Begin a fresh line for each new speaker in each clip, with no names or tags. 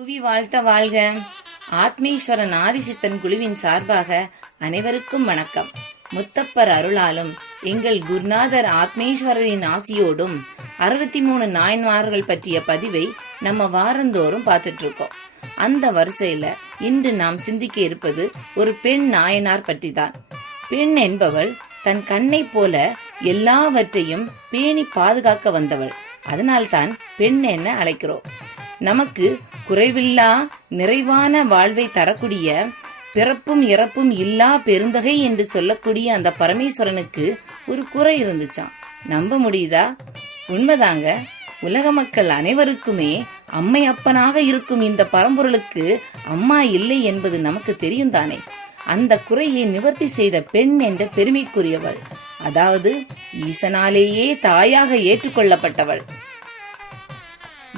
புவி வாழ்த்த வாழ்க. ஆத்மீஸ்வரன் ஆதிசித்தன் குழுவின் சார்பாக அனைவருக்கும் வணக்கம். முத்தப்பர் அருளாலும் எங்கள் குருநாதர் ஆத்மேஸ்வரரின் ஆசியோடும் அறுபத்தி மூணு நாயன்மார்கள் பற்றிய பதிவை நம்ம வாரந்தோறும் பார்த்துட்டு இருக்கோம் அந்த வரிசையில இன்று நாம் சிந்திக்க இருப்பது ஒரு பெண் நாயனார் பற்றி தான் பெண் என்பவள் தன் கண்ணை போல எல்லாவற்றையும் பேணி பாதுகாக்க வந்தவள். அதனால்தான் பெண் என்ன அழைக்கிறோம். நமக்கு குறைவில்லா நிறைவான வாழ்வை தரக்கூடிய பிறப்பும் இறப்பும் இல்லா பெருந்தகை என்று சொல்லக்கூடிய அந்த பரமேஸ்வரனுக்கு ஒரு குறை இருந்துச்சாம். நம்ப முடியுதா? உண்மைதாங்க. உலக மக்கள் அனைவருக்குமே அம்மை அப்பனாக இருக்கும் இந்த பரம்பொருளுக்கு அம்மா இல்லை என்பது நமக்கு தெரியும் தானே. அந்த குறையை நிவர்த்தி செய்த பெண் என்ற பெருமைக்குரியவள். அதாவது ஈசனாலேயே தாயாக ஏற்றுக்கொள்ளப்பட்டவள்.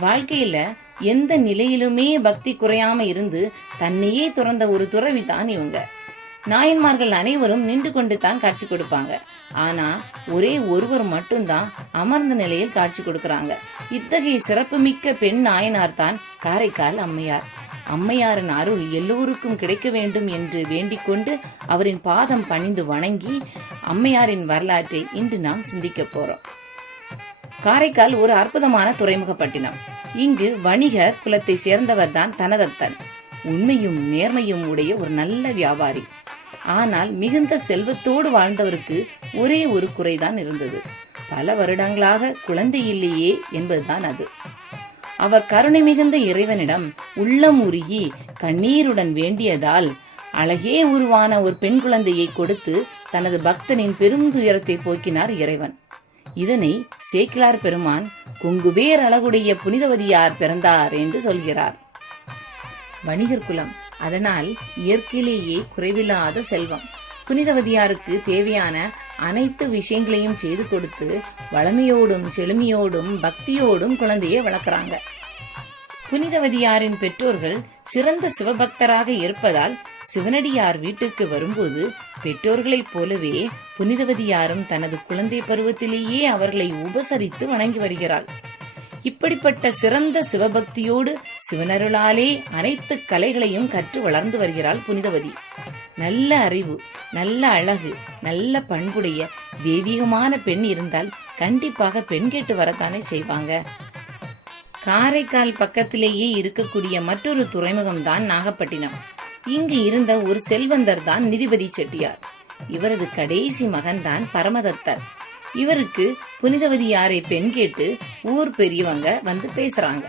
வாழ்க்கையில எந்த நிலையிலுமே பக்தி குறையாம இருந்து தன்னையே துறந்த ஒரு துறவி தான் இவங்க. நாயன்மார்கள் அனைவரும் நின்று கொண்டு தான் காட்சி கொடுப்பாங்க. ஆனா ஒரே ஒருவர் மட்டும்தான் அமர்ந்த நிலையில் காட்சி கொடுக்கறாங்க. இத்தகைய சிறப்புமிக்க பெண் நாயனார் தான் காரைக்கால் அம்மையார். அம்மையாரின் அருள் எல்லோருக்கும் கிடைக்க வேண்டும் என்று வேண்டிக் கொண்டு அவரின் பாதம் பணிந்து வணங்கி அம்மையாரின் வரலாற்றை இன்று நாம் சிந்திக்க போறோம். காரைக்கால் ஒரு அற்புதமான துறைமுகப்பட்டினம். இங்கு வணிக குலத்தை சேர்ந்தவர் தான் தனதத்தன். உண்மையும் நேர்மையும் உடைய ஒரு நல்ல வியாபாரி. ஆனால் மிகுந்த செல்வத்தோடு வாழ்ந்தவருக்கு ஒரே ஒரு குறைதான் இருந்தது. பல வருடங்களாக குழந்தை இல்லையே என்பதுதான் அது. அவர் கருணை மிகுந்த இறைவனிடம் உள்ளம் உருகி கண்ணீருடன் வேண்டியதால் அழகே உருவான ஒரு பெண் குழந்தையை கொடுத்து தனது பக்தனின் பெருந்துயரத்தை போக்கினார் இறைவன். இதனை சேக்கிலார் பெருமான் குங்குபேர் அழகுடைய புனிதவதியார் பிறந்தார் என்று சொல்கிறார். வணிகர் குலம். அதனால் இயற்கையிலேயே குறைவில்லாத செல்வம். புனிதவதியாருக்கு தேவையான அனைத்து விஷயங்களையும் செய்து கொடுத்து வளமையோடும் செழுமையோடும் பக்தியோடும் குழந்தையை வளர்க்குறாங்க. புனிதவதியாரின் பெற்றோர்கள் சிறந்த சிவபக்தராக இருப்பதால் சிவனடியார் வீட்டுக்கு வரும்போது பெற்றோர்களைப் போலவே புனிதவதியாரும் தனது குழந்தை பருவத்திலேயே அவர்களை உபசரித்து வணங்கி வருகிறாள். இப்படிப்பட்ட சிறந்த சிவபக்தியோடு சிவனருளாலே அனைத்து கலைகளையும் கற்று வளர்ந்து வருகிறாள் புனிதவதி. நல்ல அறிவு நல்ல அழகு நல்ல பண்புடைய தெய்வீகமான பெண் இருந்தால் கண்டிப்பாக பெண் கேட்டு வரத்தானே செய்வாங்க. காரைக்கால் பக்கத்திலேயே இருக்கக்கூடிய மற்றொரு துறைமுகம் தான் நாகப்பட்டினம். இங்கு இருந்த ஒரு செல்வந்தர் தான் நிதிபதி செட்டியார். இவரது கடைசி மகன்தான் பரமதத்தர். இவருக்கு புனிதவதியாரை பெண் கேட்டு ஊர் பெரியவங்க வந்து பேசுறாங்க.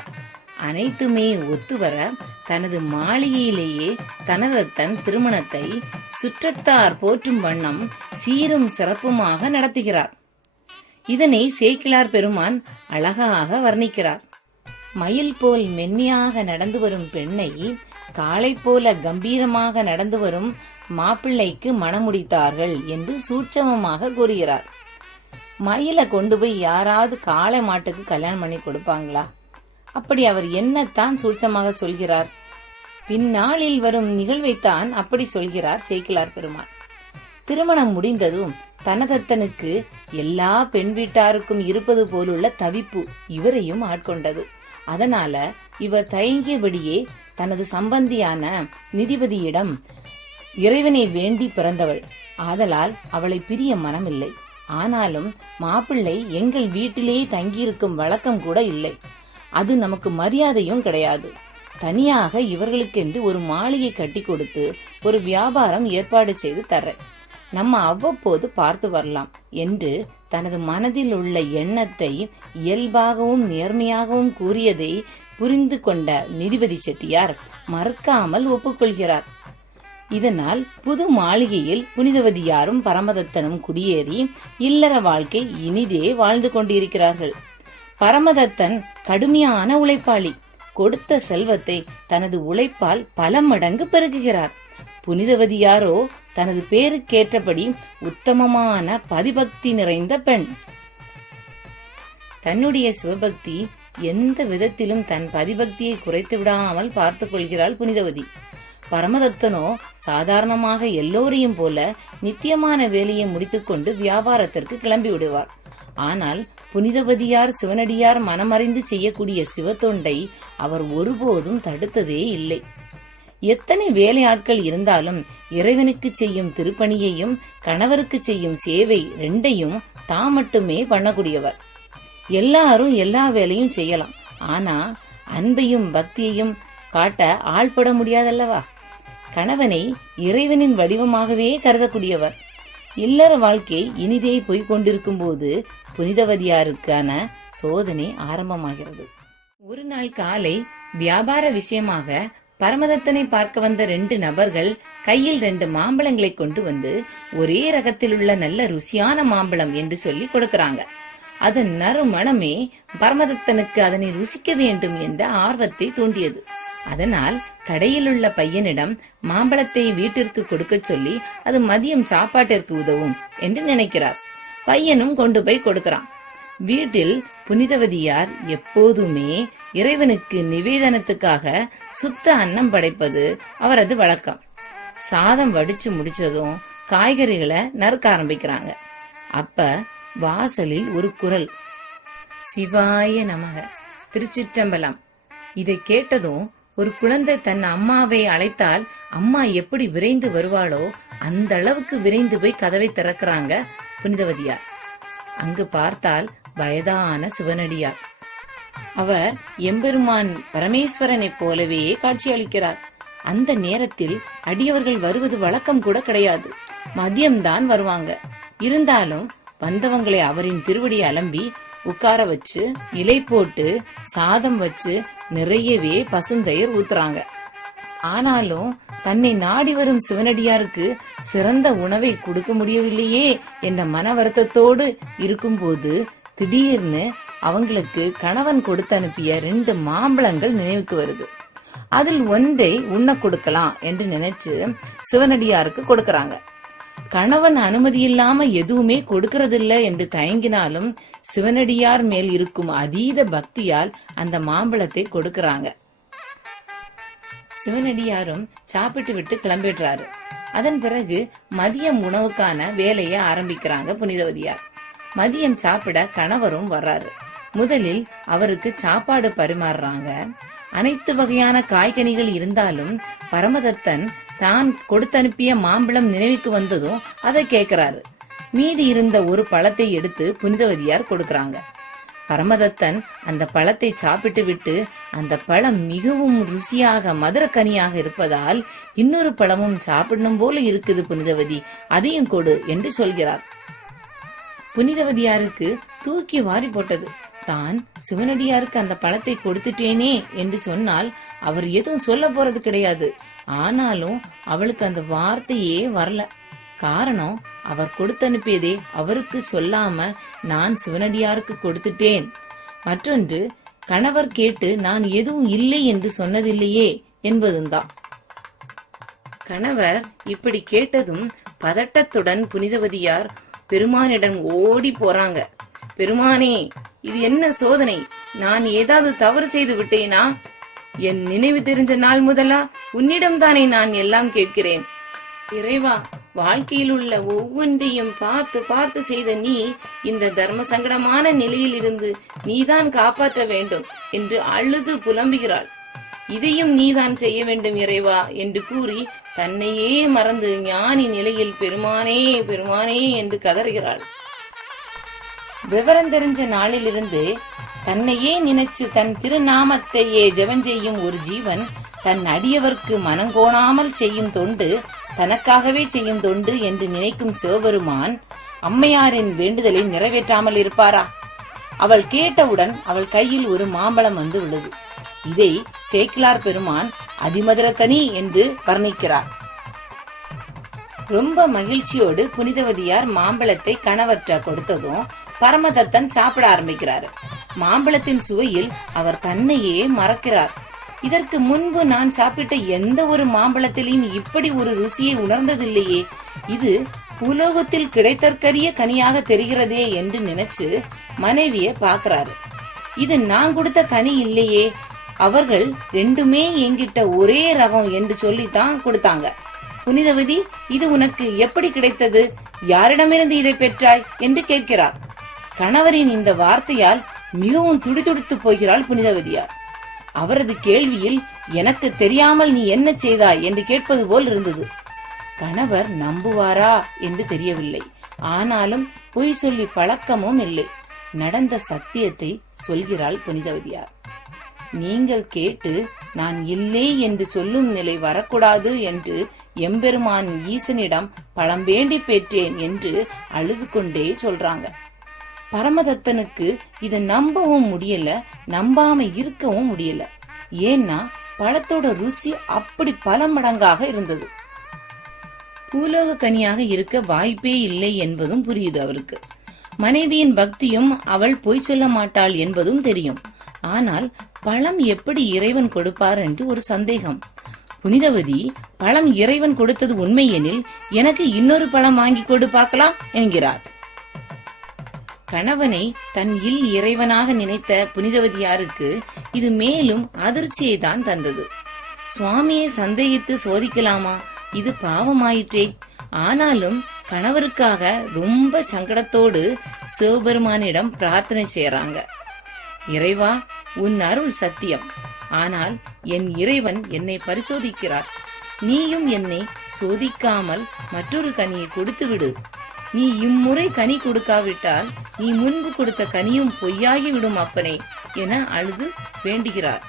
அனைத்துமே ஒத்துவர தனது மாளிகையிலேயே தனதத்தன் திருமணத்தை சுற்றத்தார் போற்றும் வண்ணம் சீரும் சிறப்புமாக நடத்துகிறார். இதனை சேக்கிலார் பெருமான் அழகாக வர்ணிக்கிறார். மயில் போல் மென்மையாக நடந்து வரும் பெண்ணை காளை போல கம்பீரமாக நடந்து வரும் மாப்பிள்ளைக்கு மணமுடித்தார்கள் என்று சூட்சமமாக கூறுகிறார். மயிலை கொண்டு போய் யாராவது காளை மாட்டுக்கு கல்யாணம் பண்ணி கொடுப்பாங்களா? அப்படி அவர் என்னத்தான் சூட்சமாக சொல்கிறார்? பின்னாளில் வரும் நிகழ்வைத்தான் அப்படி சொல்கிறார் சேக்கிலார் பெருமான். திருமணம் முடிந்ததும் தனதத்தனுக்கு எல்லா பெண் வீட்டாருக்கும் இருப்பது போலுள்ள தவிப்பு இவரையும் ஆட்கொண்டது. அதனால இவர் தயங்கியபடியே தனது சம்பந்தியான நிதிபதியிடம் இறைவனை வேண்டி பிறந்தவள். ஆதலால் அவளை பிரிய மனமில்லை. ஆனாலும் மாப்பிள்ளை எங்கள் வீட்டிலேயே தங்கியிருக்கும் வழக்கம் கூட இல்லை. அது நமக்கு மரியாதையும் கிடையாது. தனியாக இவர்களுக்கென்று ஒரு மாளிகை கட்டி கொடுத்து ஒரு வியாபாரம் ஏற்பாடு செய்து தர்றேன். நம்ம அவ்வப்போது பார்த்து வரலாம் என்று தனது மனதில் உள்ள எண்ணத்தை இயல்பாகவும் நேர்மையாகவும் கூறியதை புரிந்து கொண்ட நீதிபதி செட்டியார் மறக்காமல் ஒப்புக்கொள்கிறார். இதனால் புது மாளிகையில் புனிதவதியாரும் பரமதத்தனும் குடியேறி இல்லற வாழ்க்கை இனிதே வாழ்ந்து கொண்டிருக்கிறார்கள். பரமதத்தன் கடுமையான உழைப்பாளி. கொடுத்த செல்வத்தை தனது உழைப்பால் பல மடங்கு பெருகுகிறார். புனிதவதியாரோ தனது பேருக்கேற்றபடி உத்தமமான பதிபக்தி நிறைந்த பெண். தன்னுடைய சிவபக்தி எந்த விதத்திலும் தன் பதிபக்தியை குறைத்து விடாமல் பார்த்துக் கொள்கிறாள் புனிதவதி. பரமதத்தனோ சாதாரணமாக எல்லோரையும் போல நித்தியமான வேலையை முடித்துக்கொண்டு வியாபாரத்திற்கு கிளம்பி விடுவார். ஆனால் புனிதவதியார் சிவனடியார் மனமறிந்து செய்யக்கூடிய சிவத்தொண்டை அவர் ஒருபோதும் தடுத்ததே இல்லை. எத்தனை வேலையாட்கள் இருந்தாலும் இறைவனுக்கு செய்யும் திருப்பணியையும் கணவருக்கு செய்யும் சேவை ரெண்டையும் தாம் மட்டுமே பண்ணக்கூடியவர். எல்லாரும் எல்லா வேலையும் செய்யலாம். ஆனா அன்பையும் பக்தியையும் காட்ட ஆள்பட முடியாதல்லவா? கணவனை இறைவனின் வடிவமாகவே கருதக்கூடியவர். இல்லற வாழ்க்கை இனிதே போய்க் கொண்டிருக்கும் போது புனிதவதியாருக்கான சோதனை ஆரம்பமாகிறது. ஒரு நாள் காலை வியாபார விஷயமாக பரமதத்தனை பார்க்க வந்த ரெண்டு நபர்கள் கையில் ரெண்டு மாம்பழங்களை கொண்டு வந்து ஒரே ரகத்தில் உள்ள நல்ல ருசியான மாம்பழம் என்று சொல்லி கொடுக்கறாங்க. அதன் நறுமணமே பரமதத்தனுக்கு அதனை ருசிக்க வேண்டும் என்ற ஆர்வத்தை தூண்டியது. அதனால் கடையில் உள்ள பையனிடம் மாம்பழத்தை வீட்டிற்கு கொடுக்க சொல்லி அது மதியம் சாப்பாட்டிற்கு உதவும் என்று நினைக்கிறார். பையனும் கொண்டு போய் கொடுக்கிறான். வீட்டில் புனிதவதியார் எப்போதுமே இறைவனுக்கு நிவேதனத்துக்காக சுத்த அன்னம் படைப்பது அவரது வழக்கம். சாதம் வடிச்சு முடிச்சதும் காய்கறிகளை நறுக்க ஆரம்பிக்கிறாங்க. அப்ப வாசலில் ஒரு குரல். சிவாய நமக திருச்சிற்றம்பலம். இதை கேட்டதும் ஒரு குழந்தை தன் அம்மாவை அழைத்தால் அம்மா எப்படி விரைந்து வருவாளோ அந்த அளவுக்கு விரைந்து போய் கதவை திறக்கிறாங்க புனிதவதியார். அங்கு பார்த்தால் வயதான சிவனடியார். அவர் எம்பெருமான் பரமேஸ்வரனைப் போலவே காட்சியளிக்கிறார். அந்த நேரத்தில் அடியவர்கள் வருவது வழக்கம் கூட கிடையாது. மதியம்தான் வருவாங்க. இருந்தாலும் வந்தவங்களை அவரின் திருவடி அலம்பி உட்கார வச்சு இலை போட்டு சாதம் வச்சு நிறையவே பசுந்தயிர் ஊத்துறாங்க. ஆனாலும் தன்னை நாடி வரும் சிவனடியாருக்கு சிறந்த உணவை கொடுக்க முடியவில்லையே என்ற மன வருத்தத்தோடு இருக்கும்போது திடீர்னு அவங்களுக்கு கணவன் கொடுத்து அனுப்பிய ரெண்டு மாம்பழங்கள் நினைவுக்கு வருது. அதில் ஒன்றை உண்ண கொடுக்கலாம் என்று நினைச்சு சிவனடியாருக்கு கொடுக்கறாங்க. கணவன் அனுமதி இல்லாம எதுவுமே கொடுக்கறதில்ல என்று தயங்கினாலும் சிவனடியார் மேல் இருக்கும் அதீத பக்தியால் அந்த மாம்பழத்தை கொடுக்கறாங்க. சிவனடியாரும் சாப்பிட்டு விட்டு கிளம்பிடுறாரு. அதன் பிறகு மதியம் உணவுக்கான வேலையை ஆரம்பிக்கிறாங்க புனிதவதியார். மதியம் சாப்பிட கணவரும் வர்றாரு. முதலில் அவருக்கு சாப்பாடு பரிமாறுறாங்க. அனைத்து வகையான காய்கனிகள் இருந்தாலும் பரமதத்தன் தான் கொடுத்தனுப்பிய மாம்பழம் நினைவுக்கு வந்ததும் அதை கேக்குறாரு மீதி இருந்த ஒரு பழத்தை எடுத்து புனிதவதியார் கொடுக்கறாங்க. பரமதத்தன் அந்த பழத்தை சாப்பிட்டு விட்டு அந்த பழம் மிகவும் ருசியாக மதுரக்கனியாக இருப்பதால் இன்னொரு பழமும் சாப்பிடணும் போல இருக்குது புனிதவதி அதையும் கொடு என்று சொல்கிறார். புனிதவதியாருக்கு தூக்கி வாரி போட்டது. தான் சிவனடியாருக்கு அந்த பழத்தை கொடுத்துட்டேனே என்று சொன்னால் அவர் எதுவும் சொல்ல போறது கிடையாது. ஆனாலும் அவளுக்கு அந்த வார்த்தையே வரல. காரணம் அவர் கொடுத்தனுப்பியதே அவருக்கு சொல்லாம நான் சிவனடியாருக்கு கொடுத்துட்டேன். மற்றொன்று கணவர் கேட்டு நான் எதுவும் இல்லை என்று சொன்னதில்லையே என்பதும்தான். கணவர் இப்படி கேட்டதும் பதட்டத்துடன் புனிதவதியார் பெருமானிடம் ஓடி போறாங்க. பெருமானே இது என்ன சோதனை? நான் ஏதாவது தவறு செய்து விட்டேனா? என் நினைவு தெரிஞ்ச நாள் முதலா உன்னிடம்தானே நான் எல்லாம் கேட்கிறேன். இறைவா வாழ்க்கையில் உள்ள ஒவ்வொன்றையும் பார்த்து பார்த்து செய்த நீ இந்த தர்ம சங்கடமான நிலையில் இருந்து நீதான் காப்பாற்ற வேண்டும் என்று அழுது புலம்புகிறாள். இதையும் நீதான் செய்ய வேண்டும் இறைவா என்று கூறி தன்னையே மறந்து ஞானி நிலையில் பெருமானே பெருமானே என்று கதறுகிறாள். விவரம் தெரிஞ்ச நாளிலிருந்து தன்னையே நினைச்சு தன் திருநாமத்தையே ஜெபம் செய்யும் ஒரு ஜீவன் தன் அடியவர்க்கு மனங்கோணாமல் செய்யும் தொண்டு தனக்காகவே செய்யும் தொண்டு என்று நினைக்கும் சிவபெருமான் அம்மையாரின் வேண்டுதலை நிறைவேற்றாமல் இருப்பாரா? அவள் கேட்டவுடன் அவள் கையில் ஒரு மாம்பழம் வந்து உள்ளது இதை சேக்கிலார் பெருமான் அதிமதுரக்கனி என்று வர்ணிக்கிறார். ரொம்ப மகிழ்ச்சியோடு புனிதவதியார் மாம்பழத்தை கணவற்ற கொடுத்ததும் பரமதத்தன் சாப்பிட ஆரம்பிக்கிறாரு. மாம்பழத்தின் சுவையில் அவர் தன்னையே மறக்கிறார். இதற்கு முன்பு நான் சாப்பிட்ட எந்த ஒரு மாம்பழத்திலையும் இப்படி ஒரு ருசியை உணர்ந்ததில்லையே. இது உலோகத்தில் கிடைத்தற்கரிய கனியாக தெரிகிறதே என்று நினைச்சு மனைவிய பாக்குறாரு இது நான் கொடுத்த கனி இல்லையே. அவர்கள் ரெண்டுமே என்கிட்ட ஒரே ரகம் என்று சொல்லித்தான் கொடுத்தாங்க. புனிதவதி இது உனக்கு எப்படி கிடைத்தது? யாரிடமிருந்து இதை பெற்றாய்? என்று கேட்கிறார். கணவரின் இந்த வார்த்தையால் மிகவும் துடிதுடித்து போகிறாள் புனிதவதியார் அவரது கேள்வியில் எனக்கு தெரியாமல் நீ என்ன செய்தாய் என்று கேட்பது போல் இருந்தது. கணவர் நம்புவாரா என்று தெரியவில்லை. ஆனாலும் பொய் சொல்லி பழக்கமும் இல்லை. நடந்த சத்தியத்தை சொல்கிறாள் புனிதவதியார் நீங்கள் கேட்டு நான் இல்லை என்று சொல்லும் நிலை வரக்கூடாது என்று எம்பெருமான் ஈசனிடம் பழம் வேண்டி பெற்றேன் என்று அழுது கொண்டே சொல்றாங்க. பரமதத்தனுக்கு இதை நம்பவும் முடியல நம்பாம இருக்கவும் முடியல. ஏன்னா பழத்தோட ருசி அப்படி பல மடங்காக இருந்தது. பூலோக கனியாக இருக்க வாய்ப்பே இல்லை என்பதும் புரியுது அவருக்கு. மனைவியின் பக்தியும் அவள் பொய் சொல்ல மாட்டாள் என்பதும் தெரியும். ஆனால் பழம் எப்படி இறைவன் கொடுப்பார் என்று ஒரு சந்தேகம். புனிதவதி பழம் இறைவன் கொடுத்தது உண்மை எனில் எனக்கு இன்னொரு பழம் வாங்கி கொடு பார்க்கலாம் என்கிறார். கணவனை தன் இல் இறைவனாக நினைத்த புனிதவதியாருக்கு இது மேலும் அதிர்ச்சியை தான் தந்தது. சுவாமியை சந்தேகித்து சோதிக்கலாமா? இது பாவமாயிற்றே. ஆனாலும் கணவருக்காக ரொம்ப சங்கடத்தோடு சிவபெருமானிடம் பிரார்த்தனை செய்யறாங்க இறைவா உன் அருள் சத்தியம். ஆனால் என் இறைவன் என்னை பரிசோதிக்கிறார். நீயும் என்னை சோதிக்காமல் மற்றொரு கனியை கொடுத்து விடு நீ இம்முறை கனி கொடுக்காவிட்டால் நீ முன்பு கொடுத்த கனியும் பொய்யாகி விடும் அப்பனே என அழுது வேண்டுகிறார்.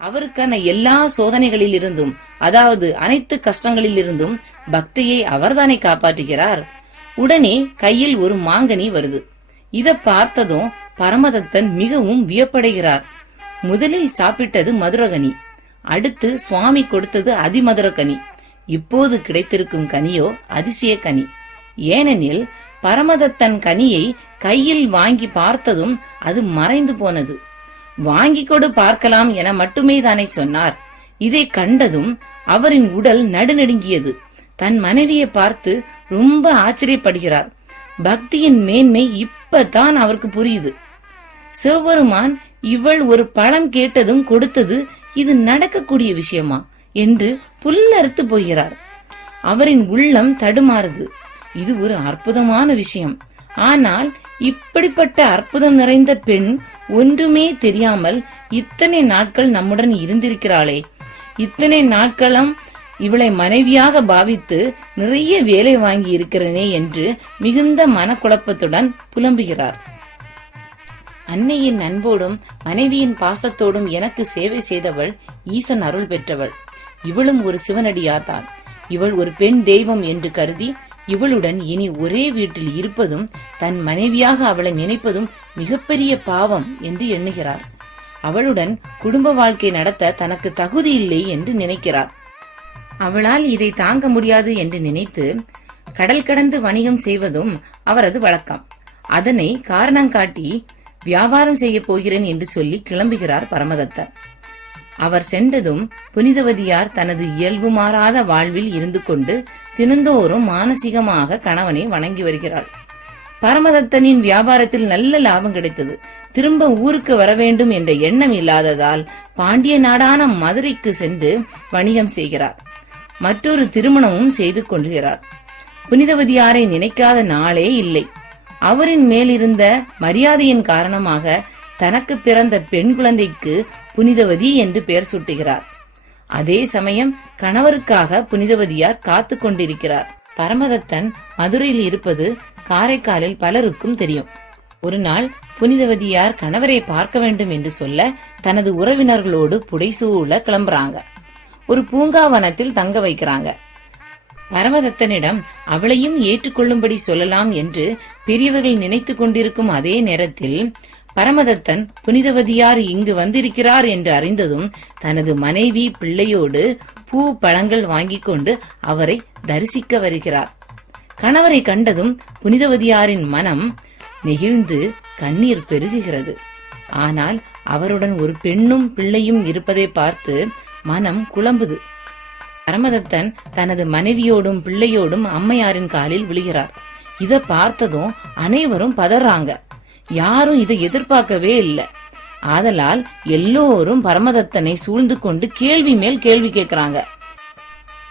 அவருக்கான எல்லா சோதனைகளில் இருந்தும் அதாவது அனைத்து கஷ்டங்களில் இருந்தும் பக்தியை அவர்தானே காப்பாற்றுகிறார். உடனே கையில் ஒரு மாங்கனி வருது. இத பார்த்ததும் பரமதத்தன் மிகவும் வியப்படைகிறார். முதலில் சாப்பிட்டது மதுரகனி. அடுத்து சுவாமி கொடுத்தது அதிமதுரகனி. இப்போது கிடைத்திருக்கும் கனியோ அதிசய கனி ஏனெனில் பரமதத்தன் கனியை கையில் வாங்கி பார்த்ததும் அது மறைந்து போனது. வாங்கி கொடு பார்க்கலாம் என மட்டுமே தானே சொன்னார். இதை கண்டதும் அவரின் உடல் நடுநடுங்கியது. தன் மனைவியை பார்த்து ரொம்ப ஆச்சரியப்படுகிறார். பக்தியின் மேன்மை இப்பதான் அவருக்கு புரியுது. சிவபெருமான் இவள் ஒரு பழம் கேட்டதும் கொடுத்தது இது நடக்கக்கூடிய விஷயமா என்று புல்லறுத்து போகிறார். அவரின் உள்ளம் தடுமாறுது. இது ஒரு அற்புதமான விஷயம். ஆனால் இப்படிப்பட்ட அற்புதம் நிறைந்த பெண் ஒன்றுமே தெரியாமல் இத்தனை நாட்கள் நம்முடன் இருந்திருக்கிறாளே. இத்தனை நாட்களும் இவளை மனைவியாக பாவித்து நிறைய வேலை வாங்கி இருக்கிறனே என்று மிகுந்த மனக்குழப்பத்துடன் புலம்புகிறார். அன்னையின் அன்போடும் மனைவியின் பாசத்தோடும் எனக்கு சேவை செய்தவள் ஈசன் அருள் பெற்றவள். இவளும் ஒரு சிவனடியார்தான் இவள் ஒரு பெண் தெய்வம் என்று கருதி இவளுடன் இனி ஒரே வீட்டில் இருப்பதும் தன் மனைவியாக அவளை நினைப்பதும் மிகப்பெரிய பாவம் என்று எண்ணுகிறார் அவளுடன் குடும்ப வாழ்க்கை நடத்த தனக்கு தகுதி இல்லை என்று நினைக்கிறார் அவளால் இதை தாங்க முடியாது என்று நினைத்து கடல் கடந்து வணிகம் செய்வதும் அவரது வழக்கம். அதனை காரணம் காட்டி வியாபாரம் செய்ய போகிறேன் என்று சொல்லி கிளம்புகிறார் பரமதத்தர். அவர் சென்றதும் புனிதவதியார் தனது இயல்பு மாறாத வாழ்வில் இருந்து கொண்டு தினந்தோறும் மானசீகமாக கணவனை வணங்கி வருகிறாள். பரமதத்தனின் வியாபாரத்தில் நல்ல லாபம் கிடைத்தது. திரும்ப ஊருக்கு வர வேண்டும் என்ற எண்ணம் இல்லாததால் பாண்டிய நாடான மதுரைக்கு சென்று வணிகம் செய்கிறார். மற்றொரு திருமணமும் செய்து கொள்கிறார். புனிதவதியாரை நினைக்காத நாளே இல்லை. அவரின் மேலிருந்த மரியாதையின் காரணமாக தனக்கு பிறந்த பெண் குழந்தைக்கு புனிதவதி என்று பெயர் சூட்டுகிறார். அதே சமயம் கணவருக்காக புனிதவதியார் காத்து கொண்டிருக்கிறார். பரமதத்தன் மதுரையில் இருப்பது காரைக்காலில் பலருக்கும் தெரியும். ஒரு நாள் புனிதவதியார் கணவரை பார்க்க வேண்டும் என்று சொல்ல தனது உறவினர்களோடு புடைசூழ கிளம்புறாங்க. ஒரு பூங்காவனத்தில் தங்க வைக்கிறாங்க. பரமதத்தனிடம் அவளையும் ஏற்றுக்கொள்ளும்படி சொல்லலாம் என்று பெரியவர்கள் நினைத்து கொண்டிருக்கும் அதே நேரத்தில் பரமதத்தன் புனிதவதியார் இங்கு வந்திருக்கிறார் என்று அறிந்ததும் தனது மனைவி பிள்ளையோடு பூ பழங்கள் வாங்கிக் கொண்டு அவரை தரிசிக்க வருகிறார். கணவரை கண்டதும் புனிதவதியாரின் மனம் நெகிழ்ந்து கண்ணீர் பெருகுகிறது. ஆனால் அவருடன் ஒரு பெண்ணும் பிள்ளையும் இருப்பதை பார்த்து மனம் குழம்புது. பரமதத்தன் தனது மனைவியோடும் பிள்ளையோடும் அம்மையாரின் காலில் விழுகிறார். இத பார்த்ததும் அனைவரும் பதறாங்க. யாரும் இதை எதிர்பார்க்கவே இல்லை. ஆதலால் எல்லோரும் பரமதத்தனை சூழ்ந்து கொண்டு கேள்வி மேல் கேள்வி கேட்கிறாங்க.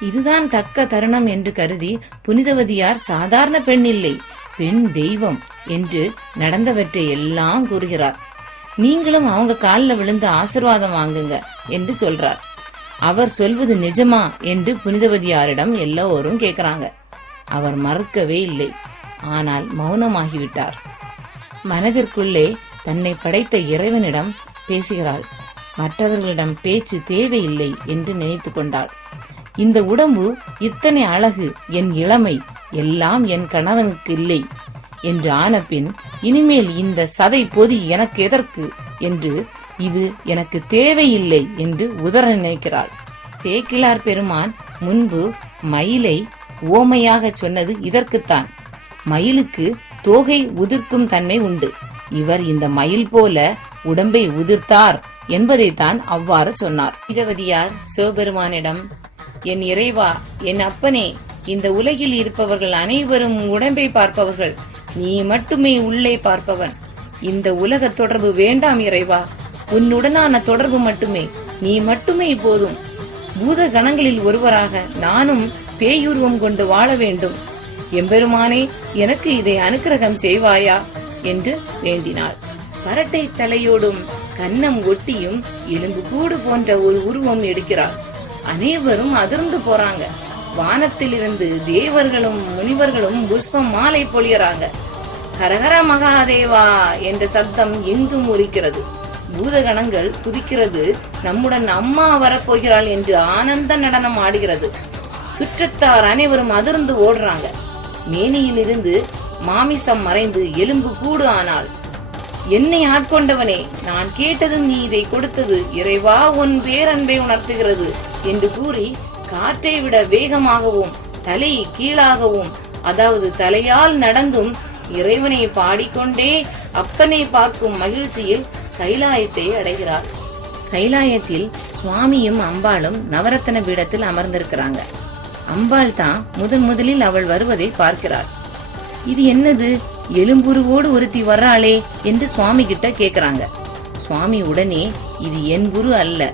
இதுதான் தக்க தருணம் என்று கருதி புனிதவதியார் சாதாரண பெண் இல்லை பெண் தெய்வம் என்று நடந்தவற்றை எல்லாம் கூறுகிறார். நீங்களும் அவங்க காலில் விழுந்து ஆசிர்வாதம் வாங்குங்க என்று சொல்றார். அவர் சொல்வது நிஜமா என்று புனிதவதியாரிடம் எல்லோரும் கேட்கிறாங்க. அவர் மறுக்கவே இல்லை. ஆனால் மௌனமாகிவிட்டார். மனதிற்குள்ளே தன்னை படைத்த இறைவனிடம் பேசுகிறாள். மற்றவர்களிடம் பேச்சு தேவையில்லை என்று நினைத்து கொண்டாள். இந்த உடம்பு இத்தனை அழகு என் இளமை எல்லாம் என் கணவனுக்கு இல்லை என்று ஆனபின் இனிமேல் இந்த சதை பொதி எனக்கு எதற்கு என்று இது எனக்கு தேவையில்லை என்று உதற நினைக்கிறாள். தேக்கிலார் பெருமான் முன்பு மயிலை ஓமையாக சொன்னது இதற்குத்தான். மயிலுக்கு தோகை உதிர்க்கும் தன்மை உண்டு. இவர் இந்த மயில் போல உடம்பை உதிர்த்தார் என்பதைத்தான் அவ்வாறு சொன்னார். இதவதியார் சிவபெருமானிடம் என் இறைவா என் அப்பனே இந்த உலகில் இருப்பவர்கள் அனைவரும் உடம்பை பார்ப்பவர்கள். நீ மட்டுமே உள்ளே பார்ப்பவன். இந்த உலக தொடர்பு வேண்டாம் இறைவா. உன்னுடனான தொடர்பு மட்டுமே. நீ மட்டுமே போதும். பூத கணங்களில் ஒருவராக நானும் பேயுருவம் கொண்டு வாழ வேண்டும். எம்பெருமானே எனக்கு இதை அனுக்கிரகம் செய்வாயா? என்று வேண்டினாள். பரட்டை தலையோடும் கன்னம் ஒட்டியும் எலும்பு கூடு போன்ற ஒரு உருவம் எடுக்கிறார் அனைவரும் அதிர்ந்து போறாங்க. வானத்திலிருந்து தேவர்களும் முனிவர்களும் புஷ்பம் மாலை பொழியறாங்க. ஹரஹர மகாதேவா என்ற சப்தம் எங்கும் ஒலிக்கிறது. பூதகணங்கள் குதிக்கிறது. நம்முடன் அம்மா வரப்போகிறாள் என்று ஆனந்த நடனம் ஆடுகிறது. சுற்றத்தார் அனைவரும் அதிர்ந்து ஓடுறாங்க. மேனியிலிருந்து மாமிசம் மறைந்து எலும்பு கூடு ஆனாள். என்னை ஆட்கொண்டவனே நான் கேட்டதும் நீ இதை கொடுத்தது இறைவா உன் பேரன்பை உணர்த்துகிறது என்று கூறி காற்றை விட வேகமாகவும் தலை கீழாகவும் அதாவது தலையால் நடந்தும் இறைவனை பாடிக்கொண்டே அப்பனை பார்க்கும் மகிழ்ச்சியில் கைலாயத்தை அடைகிறார் கைலாயத்தில் சுவாமியும் அம்பாளும் நவரத்தன பீடத்தில் அமர்ந்திருக்கிறாங்க. அம்பாள் தான் முதன் முதலில் அவள் வருவதை பார்க்கிறாள். இது என்னது? எலும்புருவோடு ஒருத்தி வர்றாளே என்று சுவாமி கிட்ட கேக்குறாங்க சுவாமி உடனே இது என் குரு அல்ல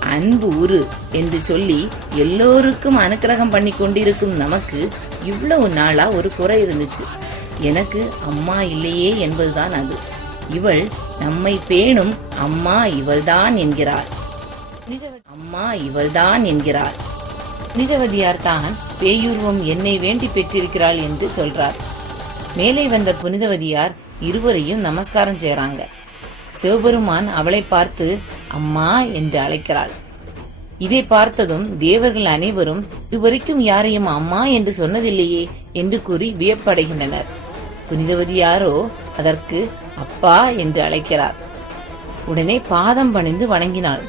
அன்பு உரு என்று சொல்லி எல்லோருக்கும் அனுக்கிரகம் பண்ணி கொண்டிருக்கும் நமக்கு இவ்வளவு நாளா ஒரு குறை இருந்துச்சு. எனக்கு அம்மா இல்லையே என்பதுதான் அது. இவள் நம்மை பேணும் அம்மா இவள்தான் என்கிறாள். அம்மா இவள்தான் என்கிறாள். புனிதவதியார் தான் பேயுருவம் என்னை வேண்டி பெற்றிருக்கிறாள் என்று சொல்றார். மேலே வந்த புனிதவதியார் இருவரையும் நமஸ்காரம் செய்றாங்க. சிவபெருமான் அவளை பார்த்து அம்மா என்று அழைக்கிறாள். இதை பார்த்ததும் தேவர்கள் அனைவரும் இதுவரைக்கும் யாரையும் அம்மா என்று சொன்னதில்லையே என்று கூறி வியப்படைகின்றனர். புனிதவதியாரோ அதற்கு அப்பா என்று அழைக்கிறார். உடனே பாதம் பணிந்து வணங்கினாள்.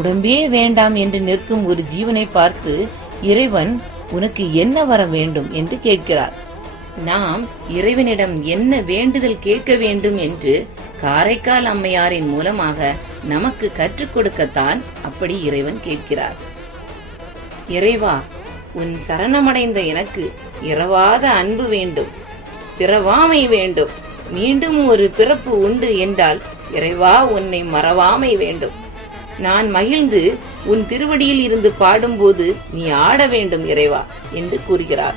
உடம்பே வேண்டாம் என்று நிற்கும் ஒரு ஜீவனை பார்த்து இறைவன் உனக்கு என்ன வர வேண்டும் என்று கேட்கிறார். நாம் இறைவனிடம் என்ன வேண்டுதல் கேட்க வேண்டும் என்று காரைக்கால் அம்மையாரின் மூலமாக நமக்கு கற்றுக் கொடுக்கத்தான் அப்படி இறைவன் கேட்கிறார். இறைவா உன் சரணமடைந்த எனக்கு இரவாத அன்பு வேண்டும் பிறவாமை வேண்டும் மீண்டும் ஒரு பிறப்பு உண்டு என்றால் இறைவா உன்னை மறவாமை வேண்டும். நான் மகிழ்ந்து உன் திருவடியில் இருந்து பாடும்போது நீ ஆட வேண்டும் இறைவா என்று கூறுகிறார்.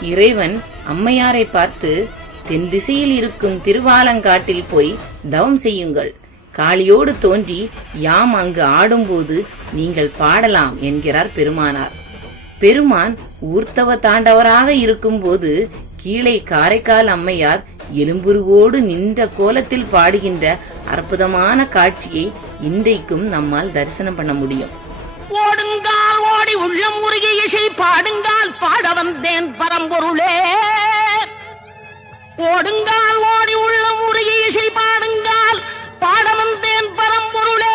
இறைவன் அம்மையாரை பார்த்து தென் திசையில் இருக்கும் திருவாலங்காட்டில் போய் தவம் செய்யுங்கள். காளியோடு தோன்றி யாம் அங்கு ஆடும்போது நீங்கள் பாடலாம் என்கிறார் பெருமானார். பெருமான் ஊர்த்தவ தாண்டவராக இருக்கும்போது கீழே காரைக்கால் அம்மையார் எலும்புருவோடு நின்ற கோலத்தில் பாடுகின்ற அற்புதமான காட்சியை இன்றைக்கும் நம்மால் தரிசனம் பண்ண முடியும்.
ஓடுங்கால் ஓடி உள்ளம் முருகி இசை பாடுங்கால் பாட வந்தேன் பரம்பொருளே. ஓடுங்கால் ஓடி உள்ளம் முருகி இசை பாடுங்கால் பாட வந்தேன் பரம்பொருளே.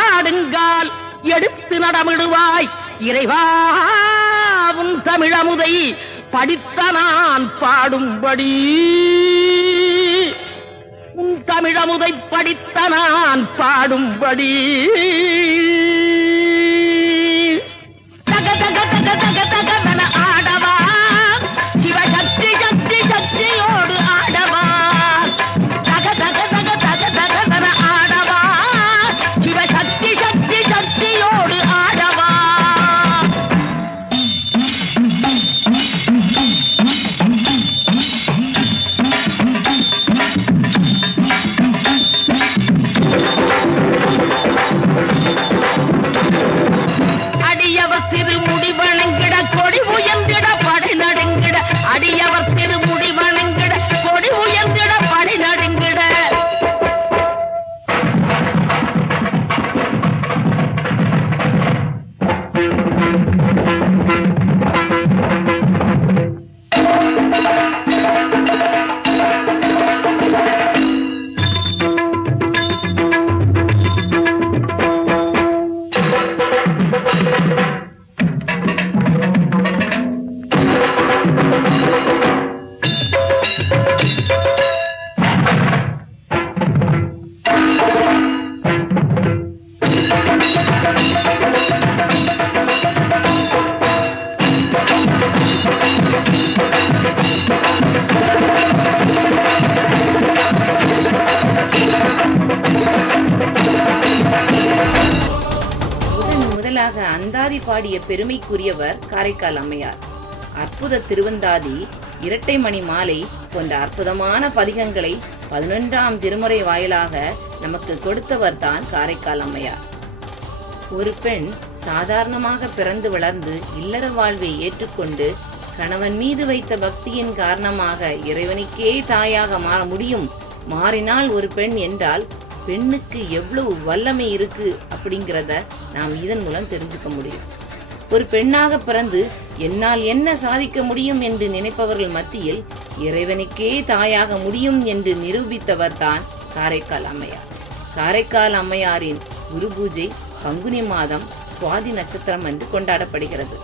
ஆடுங்கால் எடுத்து நடமிடுவாய் இறைவா உன் தமிழமுதை படித்த நான் பாடும்படி. தமிழமுதை படித்த நான் பாடும்படி.
அந்தாதி பாடிய பெருமைக்குரியவர் காரைக்கால் அம்மையார். அற்புத திருவந்தாதி இரட்டை மணி மாலை போன்ற அற்புதமான பதிகங்களை பதினொன்றாம் திருமுறை வாயிலாக நமக்கு கொடுத்தவர் தான் காரைக்கால் அம்மையார். ஒரு பெண் சாதாரணமாக பிறந்து வளர்ந்து இல்லற வாழ்வை ஏற்றுக்கொண்டு கணவன் மீது வைத்த பக்தியின் காரணமாக இறைவனுக்கே தாயாக மாற முடியும். மாறினால் ஒரு பெண் என்றால் பெண்ணுக்கு எவ்வளவு வல்லமை இருக்கு அப்படிங்கிறத நாம் இதன் மூலம் தெரிஞ்சுக்க முடியும். ஒரு பெண்ணாக பிறந்து என்னால் என்ன சாதிக்க முடியும் என்று நினைப்பவர்கள் மத்தியில் இறைவனுக்கே தாயாக முடியும் என்று நிரூபித்தவர் தான் காரைக்கால் அம்மையார். காரைக்கால் அம்மையாரின் குரு பூஜை பங்குனி மாதம் சுவாதி நட்சத்திரம் என்று கொண்டாடப்படுகிறது.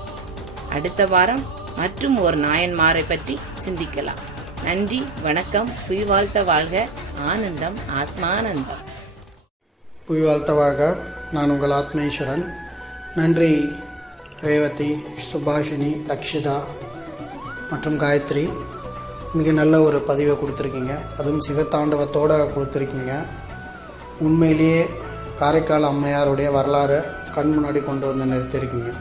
அடுத்த வாரம் மற்றும் ஒரு நாயன்மாரை பற்றி சிந்திக்கலாம். நன்றி வணக்கம். புய் வாழ்த்த வாழ்க. ஆனந்தம் ஆத்மானந்தம்.
புவி வாழ்த்தவாக நான் உங்கள் ஆத்மேஸ்வரன். நன்றி ரேவதி சுபாஷினி லக்ஷிதா மற்றும் காயத்ரி. மிக நல்ல ஒரு பதிவை கொடுத்துருக்கீங்க. அதுவும் சிவத்தாண்டவத்தோடு கொடுத்துருக்கீங்க. உண்மையிலேயே காரைக்கால் அம்மையாருடைய வரலாறு கண் முன்னாடி கொண்டு வந்து நிறுத்தியிருக்கீங்க.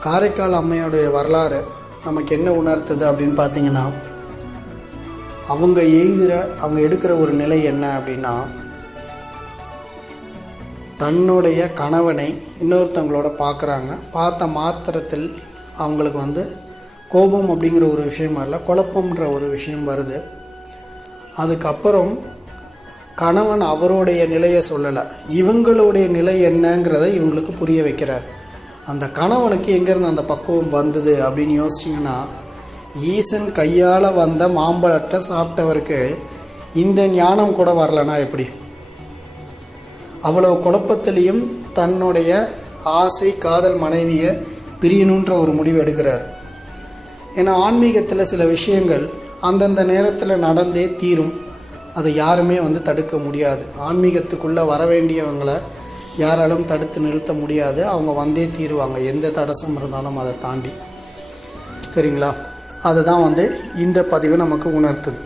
காரைக்கால் அம்மையாருடைய வரலாறு நமக்கு என்ன உணர்த்துது அப்படின்னு பார்த்தீங்கன்னா அவங்க எழுதுகிற அவங்க எடுக்கிற ஒரு நிலை என்ன அப்படின்னா தன்னுடைய கணவனை இன்னொருத்தவங்களோட பார்க்குறாங்க. பார்த்த மாத்திரத்தில் அவங்களுக்கு வந்து கோபம் அப்படிங்கிற ஒரு விஷயம் வரல குழப்பம்ன்ற ஒரு விஷயம் வருது. அதுக்கப்புறம் கணவன் அவருடைய நிலையை சொல்லலை. இவங்களுடைய நிலை என்னங்கிறத இவங்களுக்கு புரிய வைக்கிறார். அந்த கணவனுக்கு எங்கேருந்து அந்த பக்குவம் வந்தது அப்படின்னு யோசிச்சிங்கன்னா ஈசன் கையால் வந்த மாம்பழத்தை சாப்பிட்டவருக்கு இந்த ஞானம் கூட வரலனா எப்படி? அவ்வளோ குழப்பத்திலையும் தன்னுடைய ஆசை காதல் மனைவியை பிரியணுன்ற ஒரு முடிவு எடுக்கிறார். ஏன்னா ஆன்மீகத்தில் சில விஷயங்கள் அந்தந்த நேரத்தில் நடந்தே தீரும். அதை யாருமே வந்து தடுக்க முடியாது. ஆன்மீகத்துக்குள்ளே வர வேண்டியவங்களை யாராலும் தடுத்து நிறுத்த முடியாது. அவங்க வந்தே தீருவாங்க. எந்த தடசம் இருந்தாலும் அதை தாண்டி. சரிங்களா? அதுதான் வந்து இந்த பதிவு நமக்கு உணர்த்துது.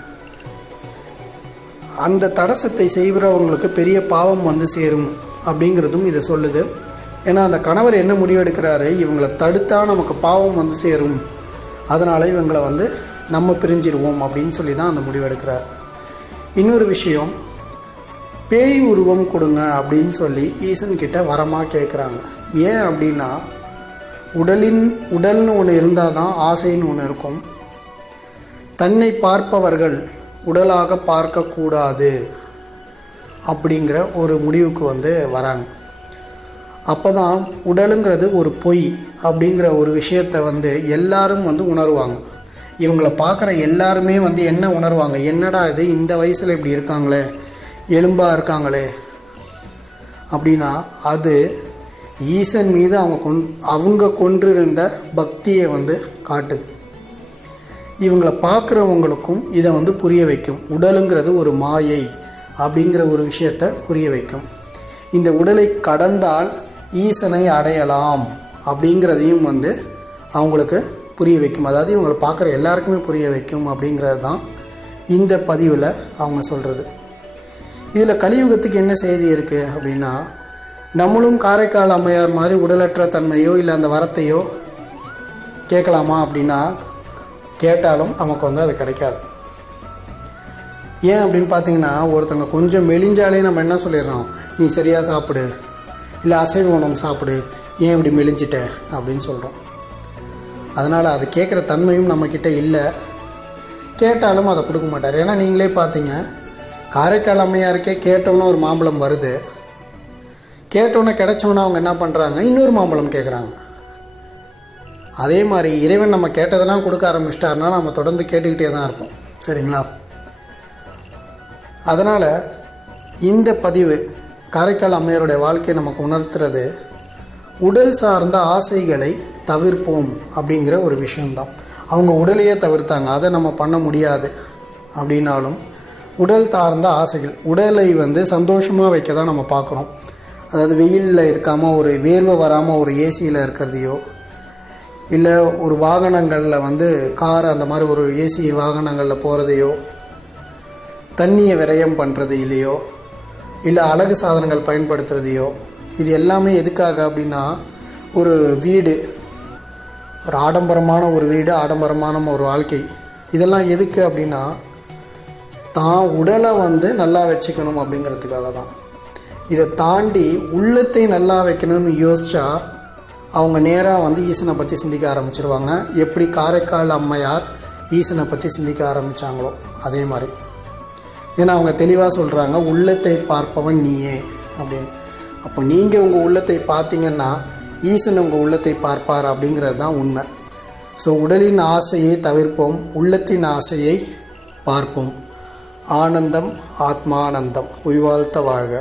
அந்த தடசத்தை செய்கிறவங்களுக்கு பெரிய பாவம் வந்து சேரும் அப்படிங்கிறதும் இதை சொல்லுது. ஏன்னா அந்த கணவர் என்ன முடிவெடுக்கிறாரு? இவங்களை தடுத்தா நமக்கு பாவம் வந்து சேரும். அதனால் இவங்களை வந்து நம்ம பிரிஞ்சிடுவோம் அப்படின்னு சொல்லி தான் அந்த முடிவெடுக்கிறார். இன்னொரு விஷயம் பேய் உருவம் கொடுங்க அப்படின்னு சொல்லி ஈசன் கிட்ட வரமாக கேட்குறாங்க ஏன் அப்படின்னா உடலின் உடல்னு ஒன்று இருந்தால் தான் ஆசைன்னு ஒன்று இருக்கும். தன்னை பார்ப்பவர்கள் உடலாக பார்க்கக்கூடாது அப்படிங்கிற ஒரு முடிவுக்கு வந்து வராங்க. அப்போ தான் உடலுங்கிறது ஒரு பொய் அப்படிங்கிற ஒரு விஷயத்தை வந்து எல்லாரும் வந்து உணர்வாங்க. இவங்களை பார்க்குற எல்லாருமே வந்து என்ன உணர்வாங்க? என்னடா இது இந்த வயசில் இப்படி இருக்காங்களே எலும்பாக இருக்காங்களே அப்படின்னா அது ஈசன் மீது அவங்க கொண் அவங்க கொன்றிருந்த பக்தியை வந்து காட்டுது. இவங்களை பார்க்குறவங்களுக்கும் இதை வந்து புரிய வைக்கும். உடலுங்கிறது ஒரு மாயை அப்படிங்கிற ஒரு விஷயத்தை புரிய வைக்கும். இந்த உடலை கடந்தால் ஈசனை அடையலாம் அப்படிங்கிறதையும் வந்து அவங்களுக்கு புரிய வைக்கும். அதாவது இவங்களை பார்க்குற எல்லாருக்குமே புரிய வைக்கும் அப்படிங்கிறது தான் இந்த பதிவில் அவங்க சொல்கிறது இதில் கலியுகத்துக்கு என்ன செய்தி இருக்குது அப்படின்னா நம்மளும் காரைக்கால் அம்மையார் மாதிரி உடலற்ற தன்மையோ இல்லை அந்த வரத்தையோ கேட்கலாமா அப்படின்னா கேட்டாலும் நமக்கு வந்து அது கிடைக்காது. ஏன் அப்படின்னு பார்த்தீங்கன்னா ஒருத்தவங்க கொஞ்சம் மெலிஞ்சாலே நம்ம என்ன சொல்லிடுறோம்? நீ சரியாக சாப்பிடு. இல்லை அசைவ உணவு சாப்பிடு. ஏன் இப்படி மெலிஞ்சிட்ட? அப்படின்னு சொல்கிறோம் அதனால் அது கேட்குற தன்மையும் நம்மக்கிட்ட இல்லை. கேட்டாலும் அதை கொடுக்க மாட்டார். ஏன்னா நீங்களே பார்த்தீங்க காரைக்கால் அம்மையாருக்கே கேட்டோன்னு ஒரு மாம்பழம் வருது. கேட்டோன்னே கிடைச்சோன்னே அவங்க என்ன பண்ணுறாங்க இன்னொரு மாம்பழம் கேட்குறாங்க அதே மாதிரி இறைவன் நம்ம கேட்டதெல்லாம் கொடுக்க ஆரம்பிச்சிட்டாருன்னா நம்ம தொடர்ந்து கேட்டுக்கிட்டே தான் இருப்போம். சரிங்களா? அதனால் இந்த பதிவு காரைக்கால் அம்மையாருடைய வாழ்க்கையை நமக்கு உணர்த்துறது உடல் சார்ந்த ஆசைகளை தவிர்ப்போம் அப்படிங்கிற ஒரு விஷயம்தான். அவங்க உடலையே தவிர்த்தாங்க. அதை நம்ம பண்ண முடியாது அப்படின்னாலும் உடல் சார்ந்த ஆசைகள் உடலை வந்து சந்தோஷமாக வைக்க தான் நம்ம பார்க்குறோம். அதாவது வெயிலில் இருக்காமல் ஒரு வேர்வை வராமல் ஒரு ஏசியில் இருக்கிறதையோ இல்லை ஒரு வாகனங்களில் வந்து கார் அந்த மாதிரி ஒரு ஏசி வாகனங்களில் போகிறதையோ தண்ணியை விரயம் பண்ணுறது இல்லையோ இல்லை அழகு சாதனங்கள் பயன்படுத்துகிறதையோ இது எல்லாமே எதுக்காக அப்படின்னா ஒரு வீடு ஒரு ஆடம்பரமான ஒரு வீடு ஆடம்பரமான ஒரு வாழ்க்கை. இதெல்லாம் எதுக்கு அப்படின்னா தான் உடலை வந்து நல்லா வச்சுக்கணும் அப்படிங்கிறதுக்காக தான் இதை தாண்டி உள்ளத்தை நல்லா வைக்கணும்னு யோசிச்சா அவங்க நேராக வந்து ஈசனை பற்றி சிந்திக்க ஆரம்பிச்சிருவாங்க. எப்படி காரைக்கால் அம்மையார் ஈசனை பற்றி சிந்திக்க ஆரம்பித்தாங்களோ அதே மாதிரி. ஏன்னா அவங்க தெளிவாக சொல்கிறாங்க உள்ளத்தை பார்ப்பவன் நீயே அப்படின்னு. அப்போ நீங்கள் உங்கள் உள்ளத்தை பார்த்தீங்கன்னா ஈசன் உங்கள் உள்ளத்தை பார்ப்பார் அப்படிங்கிறது தான் உண்மை. ஸோ உடலின் ஆசையை தவிர்ப்போம் உள்ளத்தின் ஆசையை பார்ப்போம். ஆனந்தம் ஆத்மானந்தம் உய்வாழ்த்த வாழ்க